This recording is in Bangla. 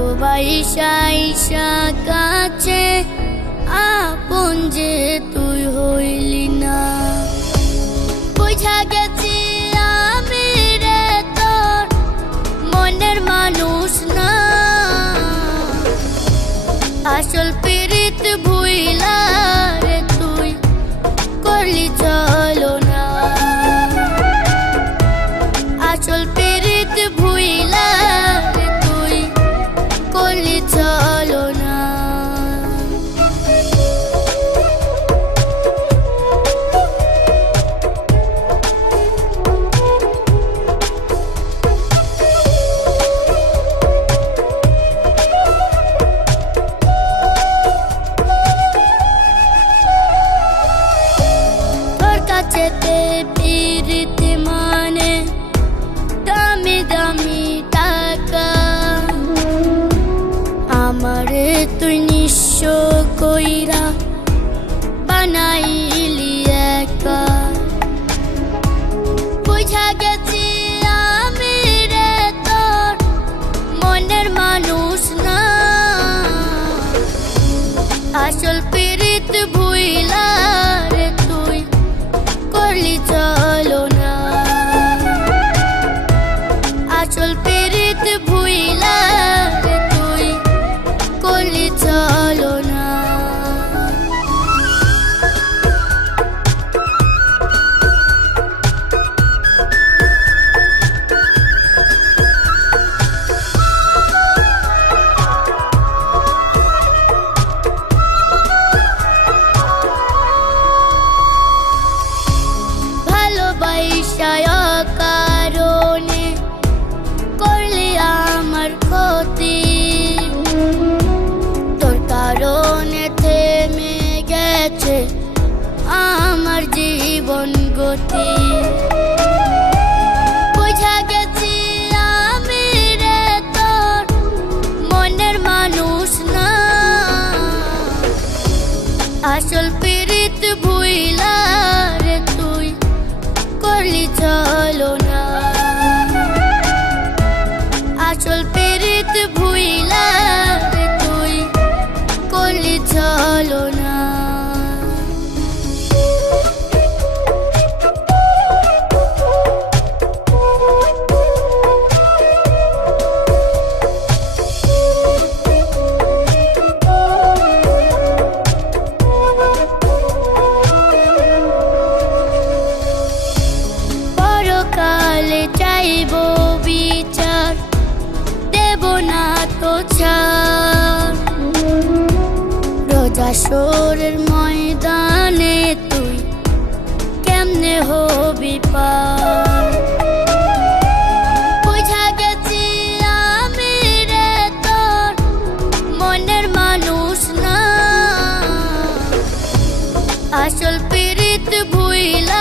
ভালোবাসা আইসা কাছে আপন যে তুই হইলি না। বুঝা গেছি আমি রে তোর মনের মানুষ না। আসল পিরিত ভুইলা রে তুই করলি চলো না। আসল পিরিত ভুইলা রে তুই করলি চলো না। যেতে পিরিতি মানে দামি দামি টাকা, আমারে তুই নিঃস্ব কইরা বানাইলি একা। বুঝা গেছি আমি রে তোর মনের মানুষ না। আসল পিরিত ভুইলা রে তুই করলি চলো না। আসল পিরিত ভুইলা রে তুই করলি চলো না। ভালোবাসায় কারণে করলি আমার ক্ষতি, তোর কারণে থেমে গেছে আমার জীবন গতি। বুঝা গেছি আমি রে তোর মনের মানুষ না। আসল পিরিত ভুইলা রে তুই করলি চলো না। আসল পিরিত ভুইলা রে তুই করলি চলো না। কালে চাইব বিচার, দেব না তো ছাড়। রোজাসরের ময়দানে তুই কেমনে হবি পার। বুঝা গেছি আমি রে তোর মনের মানুষ না। আসল পিরিত ভুইলা